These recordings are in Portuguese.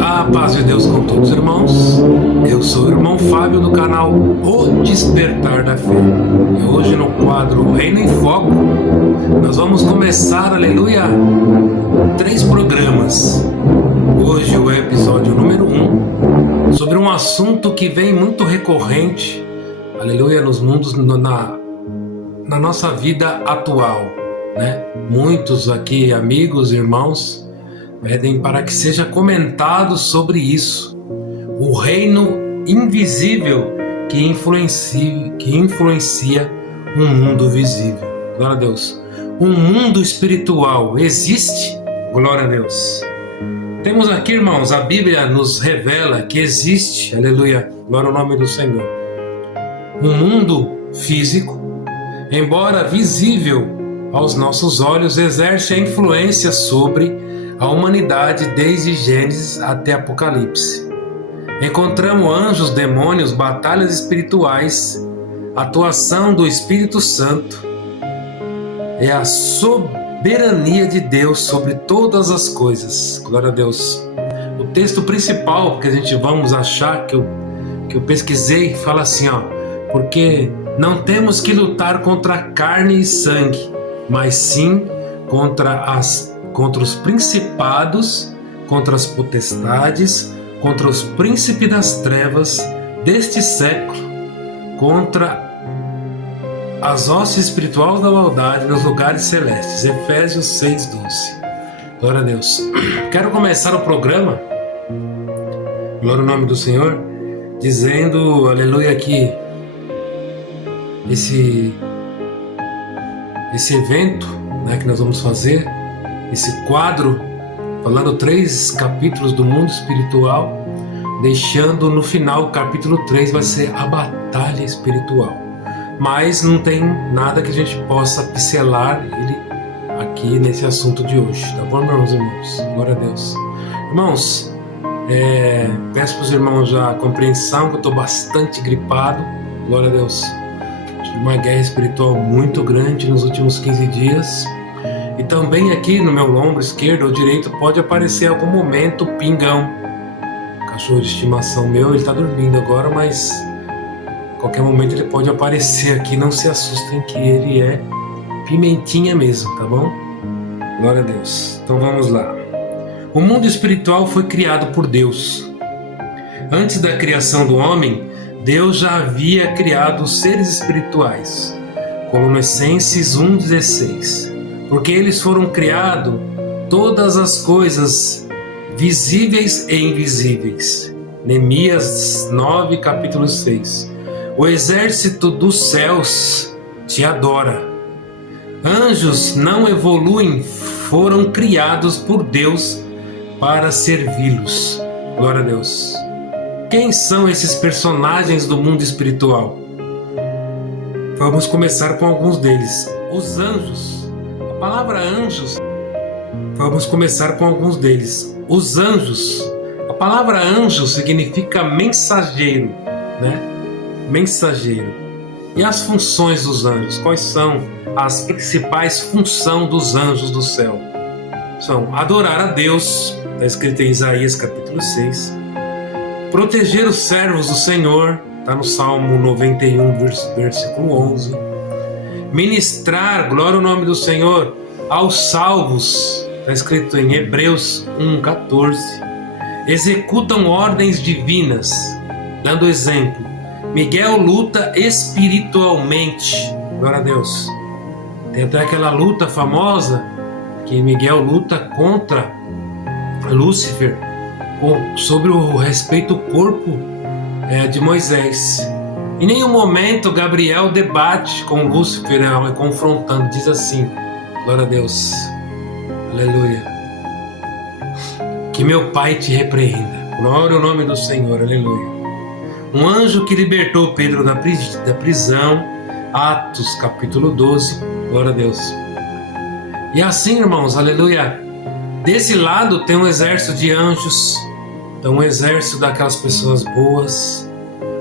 A paz de Deus com todos os irmãos. Eu sou o irmão Fábio do canal O Despertar da Fé. E hoje no quadro Reino em Foco, nós vamos começar, aleluia, 3 programas. Hoje o episódio número 1, sobre um assunto que vem muito recorrente, aleluia, nos mundos, na nossa vida atual, né? Muitos aqui, amigos, irmãos, pedem para que seja comentado sobre isso. O reino invisível que influencia um mundo visível. Glória a Deus. Um mundo espiritual existe? Glória a Deus. Temos aqui, irmãos, a Bíblia nos revela que existe, aleluia, glória ao nome do Senhor, um mundo físico, embora visível aos nossos olhos, exerce a influência sobre a humanidade desde Gênesis até Apocalipse. Encontramos anjos, demônios, batalhas espirituais, atuação do Espírito Santo. É a soberania de Deus sobre todas as coisas. Glória a Deus. O texto principal que a gente vamos achar, que eu pesquisei, fala assim, porque não temos que lutar contra carne e sangue, mas sim contra os principados, contra as potestades, contra os príncipes das trevas deste século, contra as hostes espirituais da maldade nos lugares celestes. Efésios 6:12. Glória a Deus. Quero começar o programa, glória ao nome do Senhor, dizendo, aleluia, que esse evento, né, que nós vamos fazer, esse quadro, falando 3 capítulos do mundo espiritual, deixando no final o capítulo 3 vai ser a batalha espiritual. Mas não tem nada que a gente possa pincelar ele aqui nesse assunto de hoje, tá bom, meus irmãos? Glória a Deus. Irmãos, peço para os irmãos já a compreensão que eu estou bastante gripado, glória a Deus. Tive uma guerra espiritual muito grande nos últimos 15 dias. E também aqui no meu ombro esquerdo ou direito pode aparecer em algum momento o Pingão, cachorro de estimação meu. Ele está dormindo agora, mas a qualquer momento ele pode aparecer aqui. Não se assustem que ele é pimentinha mesmo, tá bom? Glória a Deus. Então vamos lá. O mundo espiritual foi criado por Deus. Antes da criação do homem, Deus já havia criado os seres espirituais. Colossenses 1,16. Porque eles foram criados todas as coisas visíveis e invisíveis. Neemias 9, capítulo 6. O exército dos céus te adora. Anjos não evoluem, foram criados por Deus para servi-los. Glória a Deus. Quem são esses personagens do mundo espiritual? Vamos começar com alguns deles. Os anjos. A palavra anjos, vamos começar com alguns deles. Os anjos, a palavra anjo significa mensageiro, né? Mensageiro. E as funções dos anjos? Quais são as principais funções dos anjos do céu? São adorar a Deus, está escrito em Isaías capítulo 6. Proteger os servos do Senhor, está no Salmo 91, versículo 11. Ministrar, glória ao nome do Senhor, aos salvos, está escrito em Hebreus 1,14. Executam ordens divinas, dando exemplo. Miguel luta espiritualmente, glória a Deus. Tem até aquela luta famosa que Miguel luta contra Lúcifer sobre o respeito ao corpo de Moisés. Em nenhum momento Gabriel debate com Lúcifer, confrontando, diz assim, glória a Deus, aleluia, que meu Pai te repreenda, glória ao nome do Senhor, aleluia. Um anjo que libertou Pedro da prisão, Atos capítulo 12, glória a Deus. E assim, irmãos, aleluia, desse lado tem um exército de anjos, então um exército daquelas pessoas boas,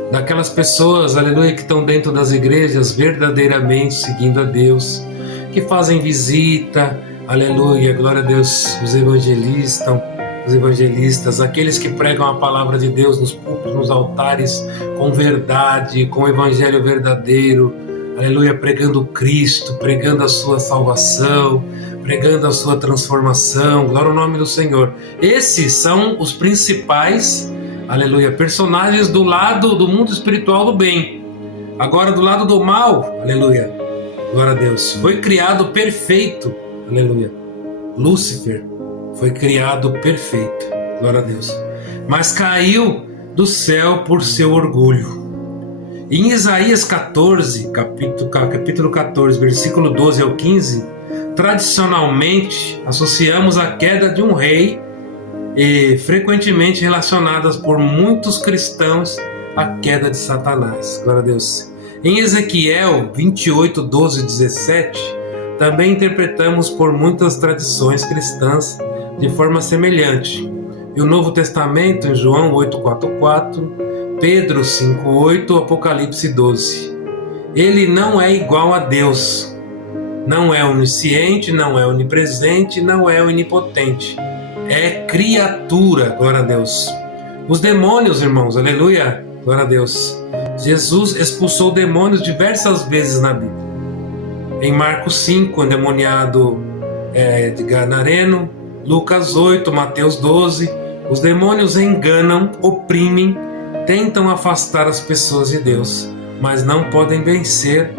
daquelas pessoas, aleluia, que estão dentro das igrejas verdadeiramente seguindo a Deus, que fazem visita, aleluia, glória a Deus, os evangelistas, os evangelistas, aqueles que pregam a palavra de Deus nos púlpitos, nos altares, com verdade, com o evangelho verdadeiro, aleluia, pregando Cristo, pregando a sua salvação, pregando a sua transformação, glória ao nome do Senhor. Esses são os principais, aleluia, personagens do lado do mundo espiritual do bem. Agora, do lado do mal, aleluia, glória a Deus, foi criado perfeito, aleluia, Lúcifer foi criado perfeito, glória a Deus, mas caiu do céu por seu orgulho. Em Isaías 14, capítulo 14, versículo 12 ao 15, tradicionalmente associamos a queda de um rei e frequentemente relacionadas por muitos cristãos à queda de Satanás, glória a Deus. Em Ezequiel 28, 12 e 17, também interpretamos por muitas tradições cristãs de forma semelhante. E o Novo Testamento, em João 8,4, Pedro 5,8, Apocalipse 12. Ele não é igual a Deus. Não é onisciente, não é onipresente, não é onipotente. É criatura, glória a Deus. Os demônios, irmãos, aleluia, glória a Deus. Jesus expulsou demônios diversas vezes na Bíblia. Em Marcos 5, o endemoniado de Gadareno, Lucas 8, Mateus 12, os demônios enganam, oprimem, tentam afastar as pessoas de Deus, mas não podem vencer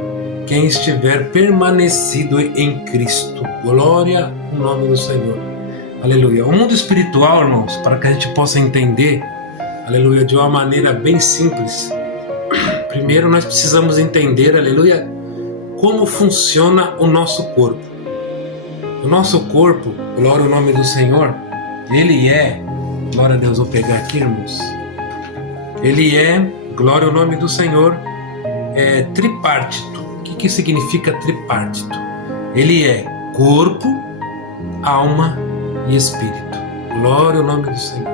quem estiver permanecido em Cristo. Glória ao nome do Senhor. Aleluia. O mundo espiritual, irmãos, para que a gente possa entender, aleluia, de uma maneira bem simples, primeiro nós precisamos entender, aleluia, como funciona o nosso corpo. O nosso corpo, glória ao nome do Senhor, ele é, glória a Deus, vou pegar aqui, irmãos, ele é, glória ao nome do Senhor, tripartito. O que significa tripartito? Ele é corpo, alma e espírito. Glória ao nome do Senhor.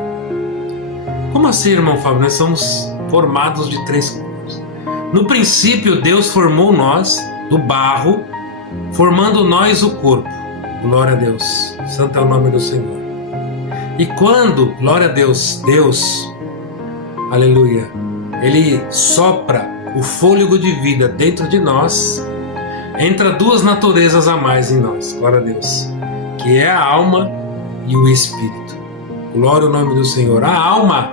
Como assim, irmão Fábio? Nós somos formados de três corpos. No princípio, Deus formou nós do barro, formando nós o corpo. Glória a Deus. Santo é o nome do Senhor. E quando, glória a Deus, Deus, aleluia, Ele sopra o fôlego de vida dentro de nós, entra duas naturezas a mais em nós, glória a Deus, que é a alma e o espírito. Glória ao nome do Senhor. A alma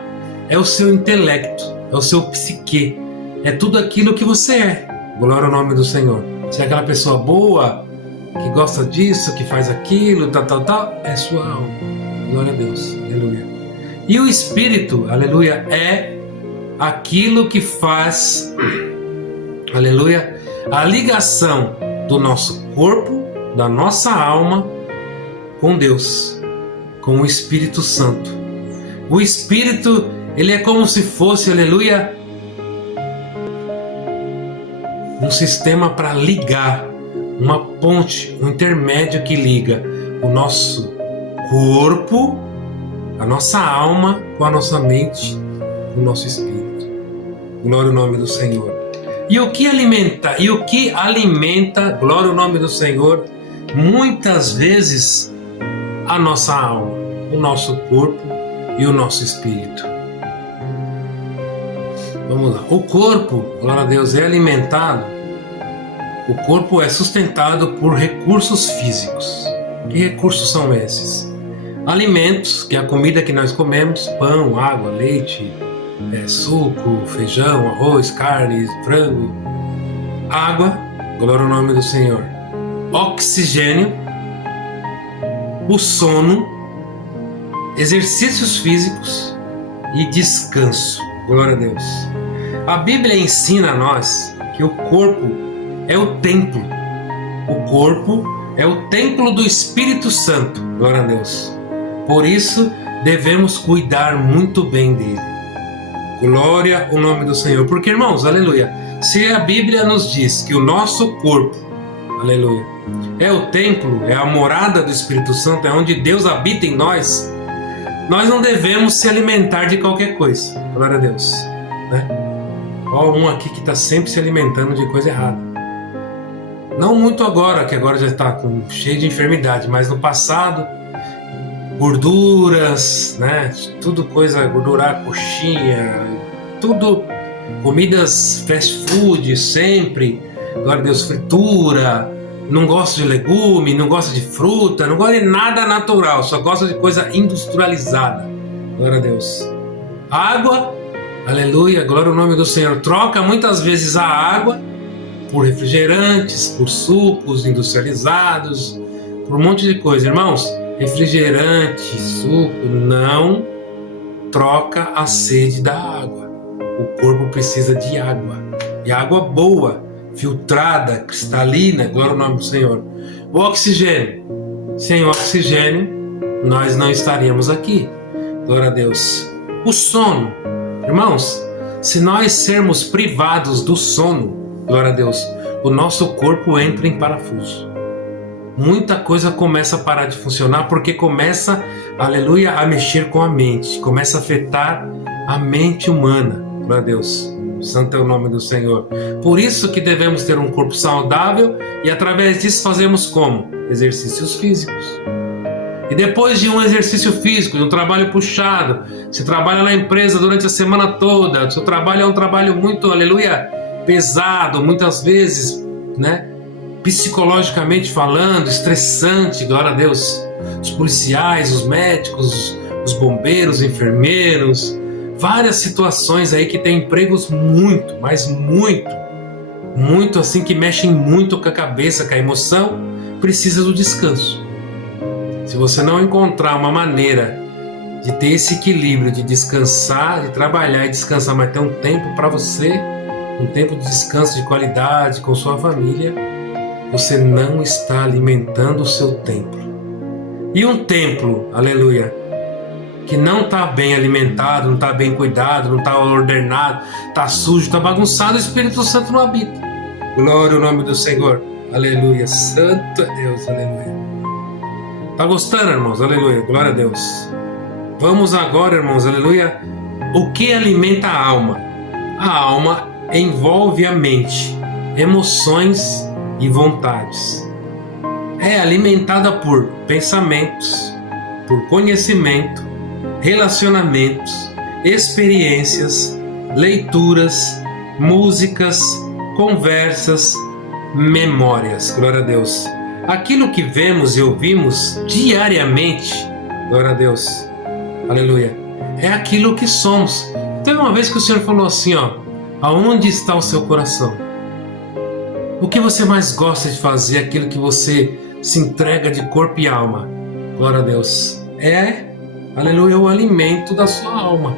é o seu intelecto, é o seu psique, é tudo aquilo que você é. Glória ao nome do Senhor. Se é aquela pessoa boa, que gosta disso, que faz aquilo, tal, é sua alma. Glória a Deus, aleluia. E o espírito, aleluia, é aquilo que faz, aleluia, a ligação do nosso corpo, da nossa alma com Deus, com o Espírito Santo. O Espírito, ele é como se fosse, aleluia, um sistema para ligar, uma ponte, um intermédio que liga o nosso corpo, a nossa alma com a nossa mente, o nosso espírito. Glória ao nome do Senhor. E o que alimenta, glória ao nome do Senhor, muitas vezes a nossa alma, o nosso corpo e o nosso espírito. Vamos lá. O corpo, glória a Deus, é alimentado. O corpo é sustentado por recursos físicos. Que recursos são esses? Alimentos, que é a comida que nós comemos, pão, água, leite, suco, feijão, arroz, carne, frango. Água, glória ao nome do Senhor. Oxigênio, o sono, exercícios físicos e descanso. Glória a Deus. A Bíblia ensina a nós que o corpo é o templo. O corpo é o templo do Espírito Santo. Glória a Deus. Por isso, devemos cuidar muito bem dele. Glória ao nome do Senhor. Porque, irmãos, aleluia, se a Bíblia nos diz que o nosso corpo, aleluia, é o templo, é a morada do Espírito Santo, é onde Deus habita em nós, nós não devemos se alimentar de qualquer coisa. Glória a Deus, né? Ó, um aqui que está sempre se alimentando de coisa errada. Não muito agora, que agora já está cheio de enfermidade, mas no passado, gorduras, né? Tudo coisa, gordurar, coxinha, tudo comidas fast food sempre, glória a Deus, fritura, não gosto de legume, não gosto de fruta, não gosto de nada natural, só gosto de coisa industrializada, glória a Deus. Água, aleluia, glória ao nome do Senhor. Troca muitas vezes a água por refrigerantes, por sucos industrializados, por um monte de coisa. Irmãos, refrigerante, suco, não troca a sede da água. O corpo precisa de água, e água boa, filtrada, cristalina, glória ao nome do Senhor. O oxigênio, sem oxigênio, nós não estaríamos aqui, glória a Deus. O sono, irmãos, se nós sermos privados do sono, glória a Deus, o nosso corpo entra em parafuso. Muita coisa começa a parar de funcionar porque começa, aleluia, a mexer com a mente, começa a afetar a mente humana, glória a Deus. Santo é o nome do Senhor. Por isso que devemos ter um corpo saudável e através disso fazemos como? Exercícios físicos. E depois de um exercício físico, de um trabalho puxado, você trabalha na empresa durante a semana toda, o seu trabalho é um trabalho muito, aleluia, pesado, muitas vezes, né? Psicologicamente falando, estressante, glória a Deus. Os policiais, os médicos, os bombeiros, os enfermeiros, várias situações aí que tem empregos muito, mas muito assim, que mexem muito com a cabeça, com a emoção, precisa do descanso. Se você não encontrar uma maneira de ter esse equilíbrio, de descansar, de trabalhar e descansar, mas ter um tempo para você, um tempo de descanso de qualidade com sua família, você não está alimentando o seu templo. E um templo, aleluia, que não está bem alimentado, não está bem cuidado, não está ordenado, está sujo, está bagunçado, o Espírito Santo não habita. Glória ao nome do Senhor, aleluia, santo é Deus, aleluia. Está gostando, irmãos? Aleluia, glória a Deus. Vamos agora, irmãos, aleluia, o que alimenta a alma? A alma envolve a mente, emoções e vontades. É alimentada por pensamentos, por conhecimento, relacionamentos, experiências, leituras, músicas, conversas, memórias. Glória a Deus. Aquilo que vemos e ouvimos diariamente, glória a Deus, aleluia, é aquilo que somos. Teve uma vez que o Senhor falou assim, ó, aonde está o seu coração? O que você mais gosta de fazer, aquilo que você se entrega de corpo e alma, glória a Deus, é, aleluia, o alimento da sua alma.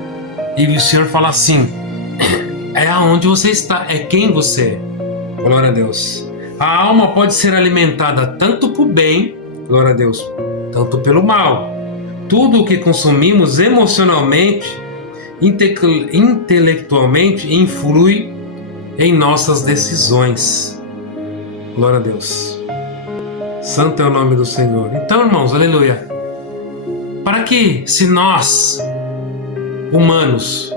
E o Senhor fala assim, é aonde você está, é quem você é, glória a Deus. A alma pode ser alimentada tanto por bem, glória a Deus, tanto pelo mal. Tudo o que consumimos emocionalmente, intelectualmente, influi em nossas decisões. Glória a Deus. Santo é o nome do Senhor. Então, irmãos, aleluia. Para que, se nós, humanos,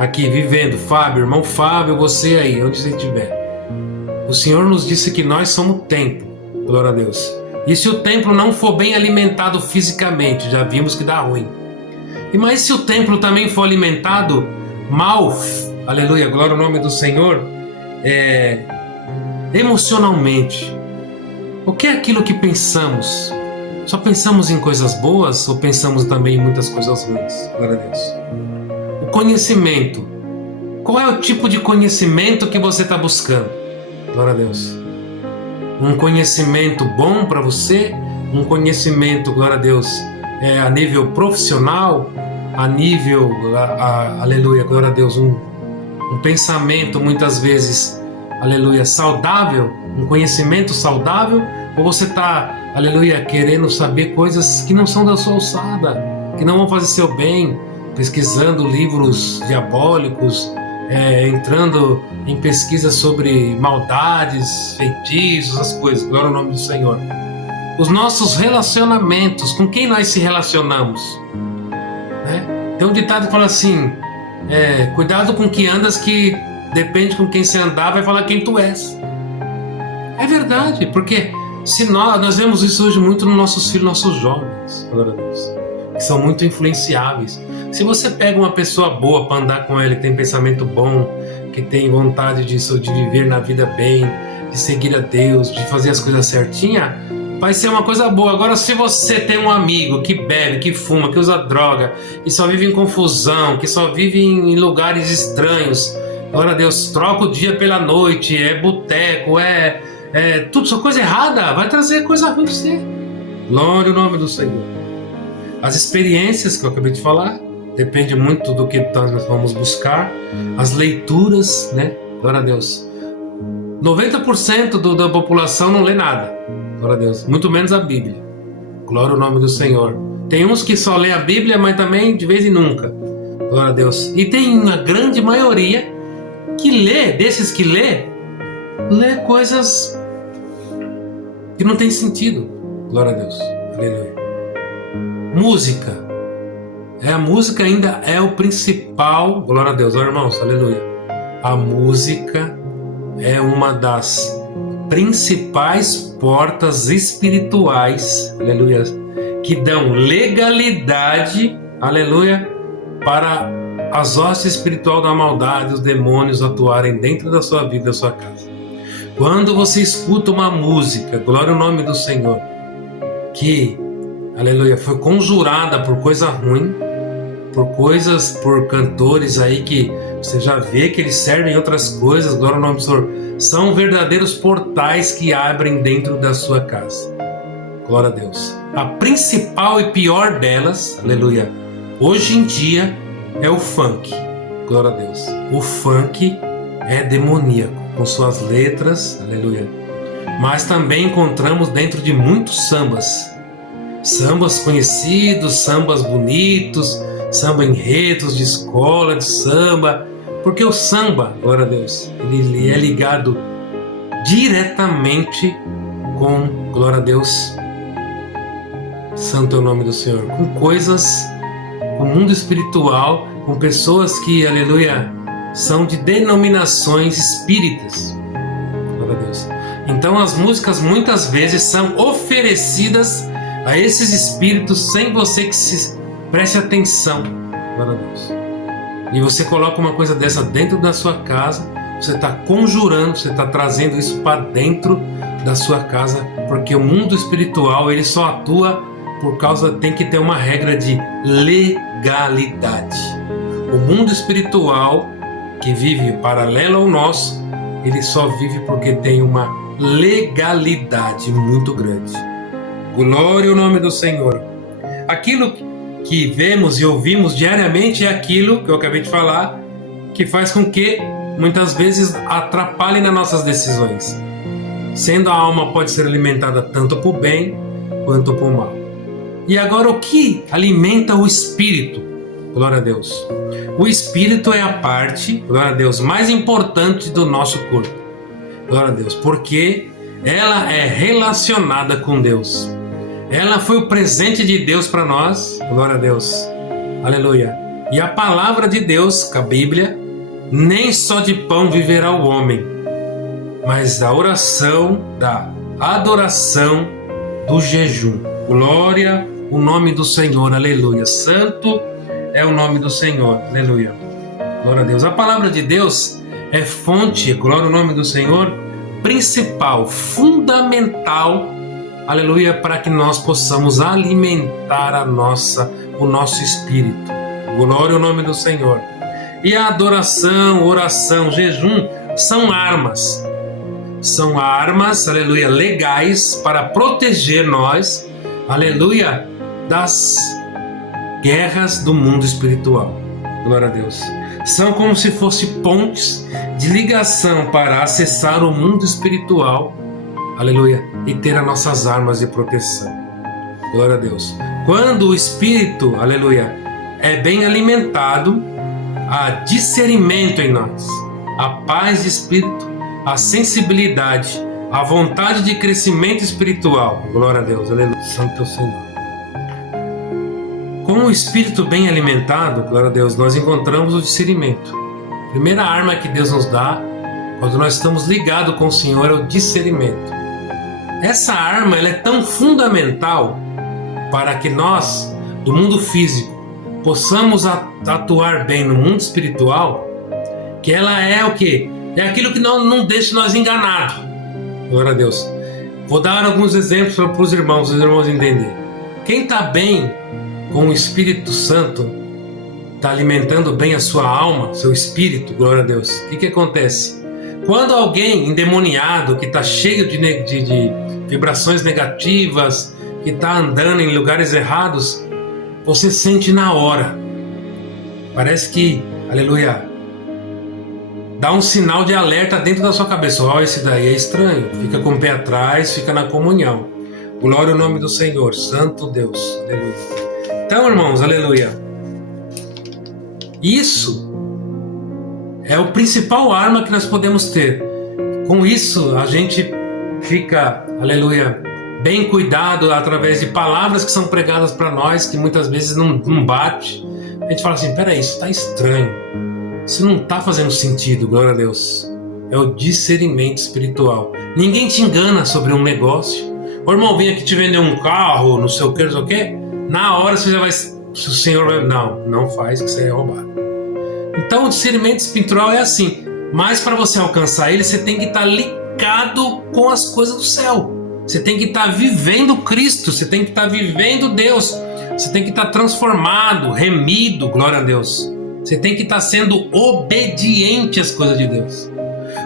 aqui vivendo, Fábio, irmão Fábio, você aí, onde você estiver, o Senhor nos disse que nós somos templo, glória a Deus. E se o templo não for bem alimentado fisicamente, já vimos que dá ruim. Mas se o templo também for alimentado mal, aleluia, glória ao nome do Senhor, emocionalmente, o que é aquilo que pensamos? Só pensamos em coisas boas ou pensamos também em muitas coisas ruins? Glória a Deus. O conhecimento. Qual é o tipo de conhecimento que você está buscando? Glória a Deus. Um conhecimento bom para você? Um conhecimento, glória a Deus, a nível profissional? A nível, aleluia, glória a Deus, um pensamento muitas vezes, aleluia, saudável? Um conhecimento saudável? Ou você está, aleluia, querendo saber coisas que não são da sua alçada, que não vão fazer seu bem, pesquisando livros diabólicos, entrando em pesquisas sobre maldades, feitiços, as coisas, glória ao nome do Senhor. Os nossos relacionamentos, com quem nós se relacionamos, né? Tem um ditado que fala assim, cuidado com que andas, que depende com quem você andar, vai falar quem tu és. É verdade, porque se nós vemos isso hoje muito nos nossos filhos, nossos jovens, glória a Deus. que são muito influenciáveis. Se você pega uma pessoa boa para andar com ela, que tem pensamento bom, que tem vontade de viver na vida bem, de seguir a Deus, de fazer as coisas certinhas, vai ser uma coisa boa. Agora, se você tem um amigo que bebe, que fuma, que usa droga, que só vive em confusão, que só vive em lugares estranhos, glória a Deus, troca o dia pela noite, é boteco, tudo, só coisa errada, vai trazer coisa ruim para você. Glória ao nome do Senhor. As experiências que eu acabei de falar, depende muito do que nós vamos buscar. As leituras, né? Glória a Deus. 90% da população não lê nada. Glória a Deus. Muito menos a Bíblia. Glória ao nome do Senhor. Tem uns que só lê a Bíblia, mas também de vez em nunca. Glória a Deus. E tem uma grande maioria que desses que lê coisas que não tem sentido. Glória a Deus. Aleluia. Música. A música ainda é o principal. Glória a Deus, irmãos, aleluia. A música é uma das principais portas espirituais, aleluia, que dão legalidade, aleluia, para as hostes espirituais da maldade, os demônios atuarem dentro da sua vida, da sua casa. Quando você escuta uma música, glória ao nome do Senhor, que, aleluia, foi conjurada por coisa ruim, por cantores aí que você já vê que eles servem outras coisas, glória ao nome do Senhor, são verdadeiros portais que abrem dentro da sua casa. Glória a Deus. A principal e pior delas, aleluia, hoje em dia é o funk. Glória a Deus. O funk é demoníaco, com suas letras, aleluia. Mas também encontramos dentro de muitos sambas. Sambas conhecidos, sambas bonitos, samba enredos de escola de samba, porque o samba, glória a Deus, ele é ligado diretamente com, glória a Deus, santo é o nome do Senhor, com coisas, com o mundo espiritual, com pessoas que, aleluia, são de denominações espíritas, glória a Deus. Então as músicas muitas vezes são oferecidas a esses espíritos sem você que se preste atenção, glória a Deus. E você coloca uma coisa dessa dentro da sua casa, você está conjurando, você está trazendo isso para dentro da sua casa, porque o mundo espiritual ele só atua por causa, tem que ter uma regra de legalidade. O mundo espiritual que vive paralelo ao nosso, ele só vive porque tem uma legalidade muito grande. Glória ao nome do Senhor. Aquilo que vemos e ouvimos diariamente é aquilo que eu acabei de falar, que faz com que muitas vezes atrapalhem nas nossas decisões. Sendo a alma pode ser alimentada tanto por bem quanto por mal. E agora o que alimenta o espírito? Glória a Deus. O espírito é a parte, glória a Deus, mais importante do nosso corpo. Glória a Deus, porque ela é relacionada com Deus. Ela foi o presente de Deus para nós, glória a Deus, aleluia. E a palavra de Deus, a Bíblia, nem só de pão viverá o homem, mas da oração, da adoração, do jejum. Glória ao nome do Senhor, aleluia. Santo é o nome do Senhor, aleluia. Glória a Deus. A palavra de Deus é fonte, glória ao nome do Senhor, principal, fundamental, aleluia, para que nós possamos alimentar o nosso espírito. Glória ao nome do Senhor. E a adoração, oração, jejum são armas. São armas, aleluia, legais para proteger nós, aleluia, das guerras do mundo espiritual. Glória a Deus. São como se fossem pontes de ligação para acessar o mundo espiritual, aleluia, e ter as nossas armas de proteção. Glória a Deus. Quando o espírito, aleluia, é bem alimentado, há discernimento em nós, a paz de espírito, a sensibilidade, a vontade de crescimento espiritual. Glória a Deus, aleluia. Santo é o Senhor. Com o espírito bem alimentado, glória a Deus, nós encontramos o discernimento. A primeira arma que Deus nos dá, quando nós estamos ligados com o Senhor, é o discernimento. Essa arma ela é tão fundamental para que nós do mundo físico possamos atuar bem no mundo espiritual, que ela é o quê? É aquilo que não deixa nós enganados. Glória a Deus. Vou dar alguns exemplos para os irmãos entenderem. Quem está bem com o Espírito Santo, está alimentando bem a sua alma, seu espírito, glória a Deus. O que acontece? Quando alguém endemoniado, que está cheio de vibrações negativas, que está andando em lugares errados, você sente na hora. Parece que, aleluia, dá um sinal de alerta dentro da sua cabeça. Ó, esse daí é estranho. Fica com o pé atrás, fica na comunhão. Glória ao nome do Senhor, Santo Deus. Aleluia. Então, irmãos, aleluia. Isso é o principal arma que nós podemos ter. Com isso, a gente fica, aleluia, bem cuidado através de palavras que são pregadas para nós, que muitas vezes não bate. A gente fala assim, peraí, isso está estranho. Isso não está fazendo sentido, glória a Deus. É o discernimento espiritual. Ninguém te engana sobre um negócio. O irmão vem aqui te vender um carro, não sei o que, não sei o que. Na hora você já vai... Se o Senhor vai... Não faz, que isso é roubado. Então o discernimento espiritual é assim. Mas para você alcançar ele, você tem que estar ligado com as coisas do céu. Você tem que estar vivendo Cristo. Você tem que estar vivendo Deus. Você tem que estar transformado, remido, glória a Deus. Você tem que estar sendo obediente às coisas de Deus.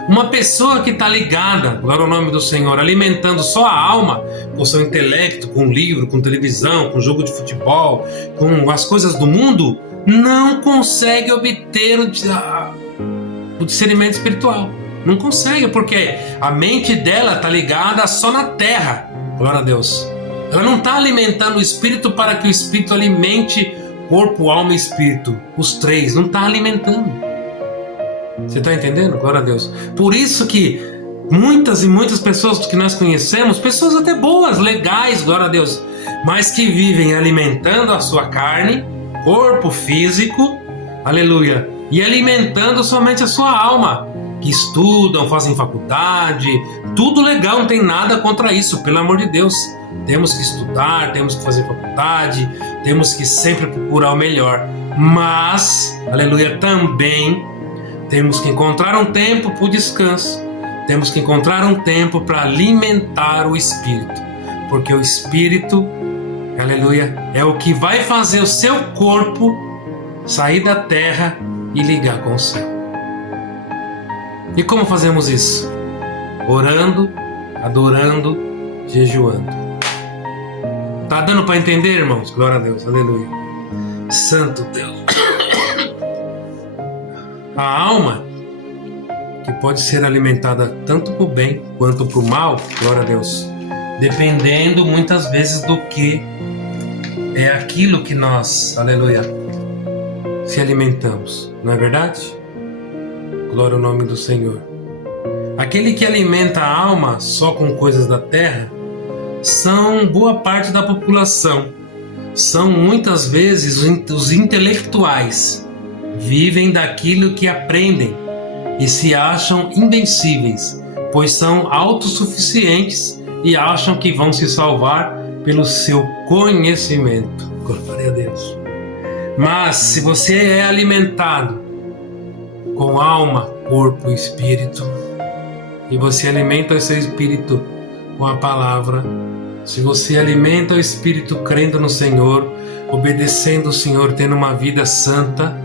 Uma pessoa que está ligada, glória ao nome do Senhor, alimentando só a alma, com seu intelecto, com livro, com televisão, com jogo de futebol, com as coisas do mundo, não consegue obter o discernimento espiritual. Não consegue, porque a mente dela está ligada só na terra. Glória a Deus. Ela não está alimentando o espírito para que o espírito alimente corpo, alma e espírito. Os três. Não está alimentando. Você está entendendo? Glória a Deus. Por isso que muitas e muitas pessoas que nós conhecemos, pessoas até boas, legais, glória a Deus, mas que vivem alimentando a sua carne, corpo físico, aleluia, e alimentando somente a sua alma, que estudam, fazem faculdade, tudo legal, não tem nada contra isso, pelo amor de Deus. Temos que estudar, temos que fazer faculdade, temos que sempre procurar o melhor, mas, aleluia, também temos que encontrar um tempo para o descanso, temos que encontrar um tempo para alimentar o Espírito, porque o Espírito, aleluia, é o que vai fazer o seu corpo sair da terra e ligar com o céu. E como fazemos isso? Orando, adorando, jejuando. Tá dando para entender, irmãos? Glória a Deus, aleluia. Santo Deus. A alma, que pode ser alimentada tanto para o bem quanto para o mal, glória a Deus, dependendo muitas vezes do que é aquilo que nós, aleluia, se alimentamos, não é verdade? Glória ao nome do Senhor. Aquele que alimenta a alma só com coisas da terra são boa parte da população. São muitas vezes os intelectuais. Vivem daquilo que aprendem e se acham invencíveis, pois são autossuficientes e acham que vão se salvar pelo seu conhecimento. Glória a Deus. Mas se você é alimentado com alma, corpo e espírito, e você alimenta o seu espírito com a palavra, se você alimenta o espírito crendo no Senhor, obedecendo o Senhor, tendo uma vida santa,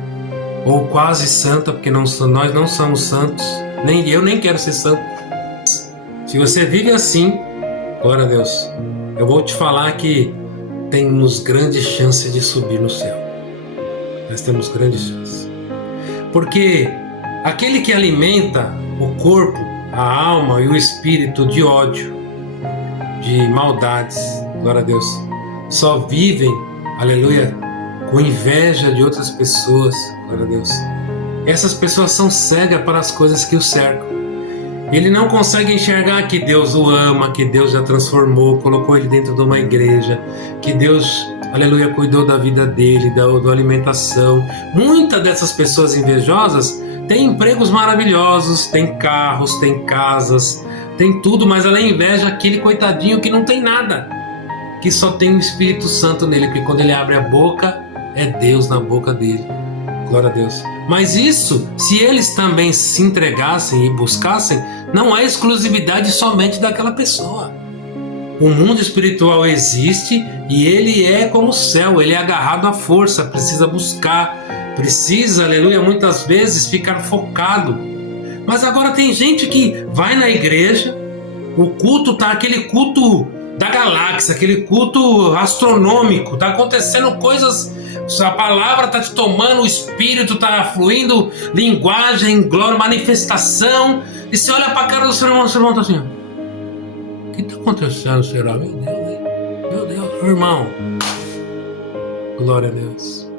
ou quase santa, porque nós não somos santos, nem eu nem quero ser santo. Se você vive assim, glória a Deus, eu vou te falar que temos grandes chances de subir no céu. Nós temos grandes chances. Porque aquele que alimenta o corpo, a alma e o espírito de ódio, de maldades, glória a Deus, só vivem, aleluia, com inveja de outras pessoas, glória a Deus. Essas pessoas são cegas para as coisas que o cercam. Ele não consegue enxergar que Deus o ama, que Deus já transformou, colocou ele dentro de uma igreja, que Deus, aleluia, cuidou da vida dele, da alimentação. Muitas dessas pessoas invejosas têm empregos maravilhosos, têm carros, têm casas, tem tudo, mas ela inveja aquele coitadinho que não tem nada. que só tem o Espírito Santo nele, porque quando ele abre a boca, é Deus na boca dele. Glória a Deus. Mas isso, se eles também se entregassem e buscassem, não é exclusividade somente daquela pessoa. O mundo espiritual existe e ele é como o céu, ele é agarrado à força, precisa buscar, precisa, aleluia, muitas vezes ficar focado. Mas agora tem gente que vai na igreja, o culto tá aquele culto da galáxia, aquele culto astronômico, tá acontecendo coisas, a palavra tá te tomando, o espírito tá fluindo, linguagem, glória, manifestação, e você olha pra cara do seu irmão tá assim, o que está acontecendo, será? Meu Deus, hein? Meu Deus, irmão. Glória a Deus.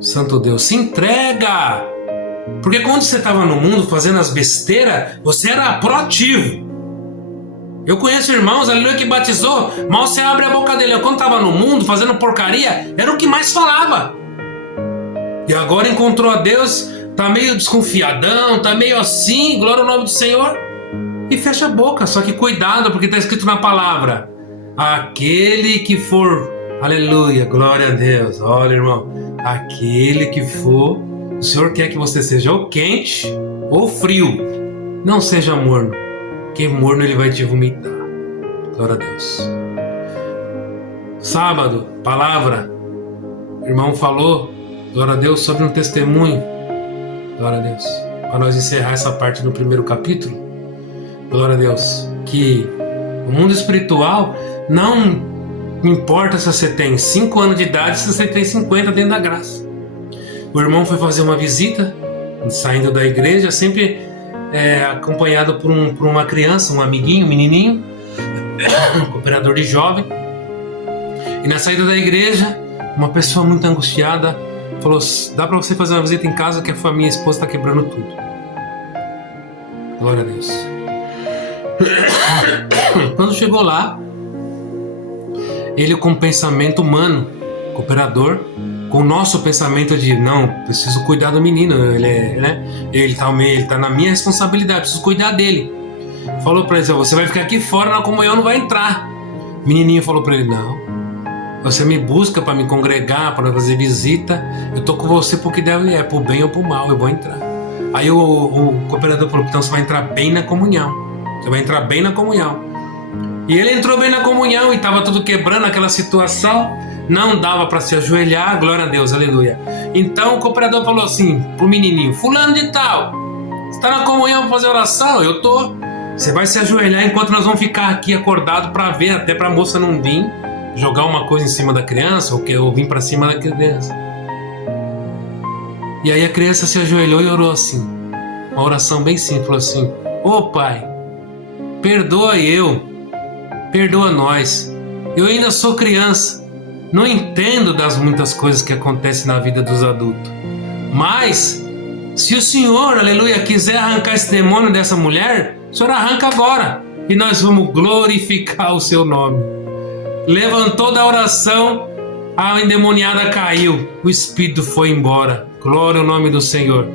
Santo Deus, se entrega. Porque quando você estava no mundo fazendo as besteiras, você era proativo. Eu conheço irmãos, aleluia, que batizou, mal você abre a boca dele. Quando estava no mundo fazendo porcaria, era o que mais falava. E agora encontrou a Deus, tá meio desconfiadão, tá meio assim, glória ao nome do Senhor. E fecha a boca, só que cuidado, porque está escrito na palavra: aquele que for, aleluia, glória a Deus, olha irmão, aquele que for, o Senhor quer que você seja ou quente ou frio, não seja morno, porque morno ele vai te vomitar. Glória a Deus. Sábado, palavra, o irmão falou, glória a Deus, sobre um testemunho, glória a Deus, para nós encerrar essa parte no primeiro capítulo. Glória a Deus, que o mundo espiritual não importa se você tem 5 anos de idade, se você tem 50 dentro da graça. O irmão foi fazer uma visita, saindo da igreja, sempre acompanhado por uma criança, um amiguinho, um menininho, um cooperador de jovem. E na saída da igreja, uma pessoa muito angustiada falou: dá para você fazer uma visita em casa que a minha esposa está quebrando tudo. Glória a Deus. Quando chegou lá, ele com pensamento humano, cooperador, com o nosso pensamento de não, preciso cuidar do menino, ele tá na minha responsabilidade, preciso cuidar dele. Falou para ele: você vai ficar aqui fora, na comunhão não vai entrar. O menininho falou para ele: não, você me busca para me congregar, para fazer visita, eu tô com você porque deve, pro bem ou pro mal, eu vou entrar. Aí o cooperador falou: então você vai entrar bem na comunhão. Você vai entrar bem na comunhão. E ele entrou bem na comunhão e estava tudo quebrando aquela situação. Não dava para se ajoelhar, glória a Deus, aleluia. Então o cooperador falou assim pro menininho: fulano de tal, você está na comunhão para fazer oração? Eu tô. Você vai se ajoelhar enquanto nós vamos ficar aqui acordado para ver, até para a moça não vir jogar uma coisa em cima da criança ou vir para cima da criança. E aí a criança se ajoelhou e orou assim, uma oração bem simples assim: ô pai, perdoa perdoa nós, eu ainda sou criança, não entendo das muitas coisas que acontecem na vida dos adultos, mas se o Senhor, aleluia, quiser arrancar esse demônio dessa mulher, o Senhor arranca agora e nós vamos glorificar o seu nome. Levantou da oração, a endemoniada caiu, o espírito foi embora, glória ao nome do Senhor.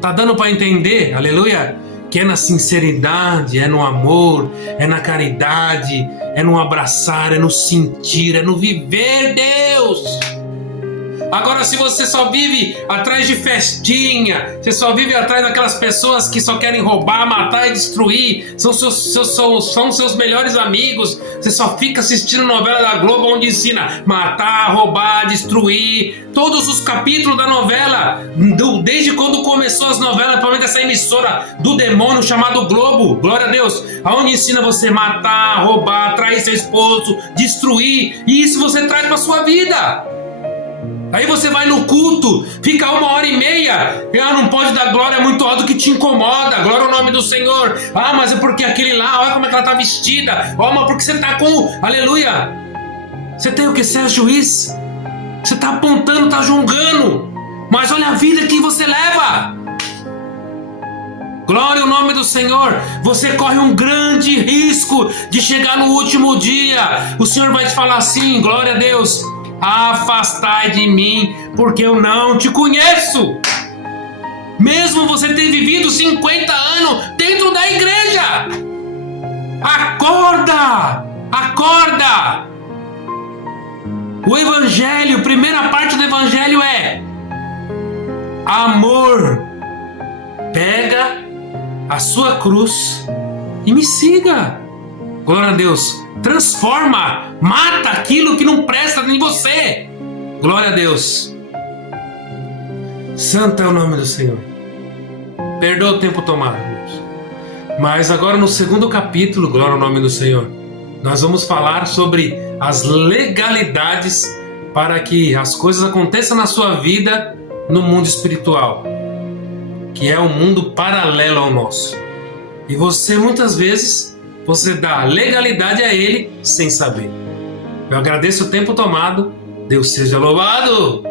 Tá dando para entender, aleluia, que é na sinceridade, é no amor, é na caridade, é no abraçar, é no sentir, é no viver Deus. Agora, se você só vive atrás de festinha, você só vive atrás daquelas pessoas que só querem roubar, matar e destruir, são seus melhores amigos, você só fica assistindo novela da Globo onde ensina matar, roubar, destruir, todos os capítulos da novela, desde quando começou as novelas, principalmente essa emissora do demônio chamado Globo, glória a Deus, aonde ensina você matar, roubar, trair seu esposo, destruir, e isso você traz para sua vida. Aí você vai no culto, fica 1h30, não pode dar glória muito alto que te incomoda, glória ao nome do Senhor. Mas é porque aquele lá, olha como é que ela está vestida, mas porque você está com, aleluia, você tem o que ser juiz, você está apontando, está julgando, mas olha a vida que você leva. Glória ao nome do Senhor. Você corre um grande risco de chegar no último dia. O Senhor vai te falar assim, glória a Deus: afastai de mim, porque eu não te conheço. Mesmo você ter vivido 50 anos dentro da igreja. Acorda! Acorda! O Evangelho, primeira parte do Evangelho é amor. Pega a sua cruz e me siga. Glória a Deus. Transforma, mata aquilo que não presta em você. Glória a Deus. Santo é o nome do Senhor. Perdoa o tempo tomado, Deus. Mas agora no segundo capítulo, glória ao nome do Senhor, nós vamos falar sobre as legalidades para que as coisas aconteçam na sua vida no mundo espiritual, que é um mundo paralelo ao nosso. E você, muitas vezes, você dá legalidade a ele sem saber. Eu agradeço o tempo tomado. Deus seja louvado!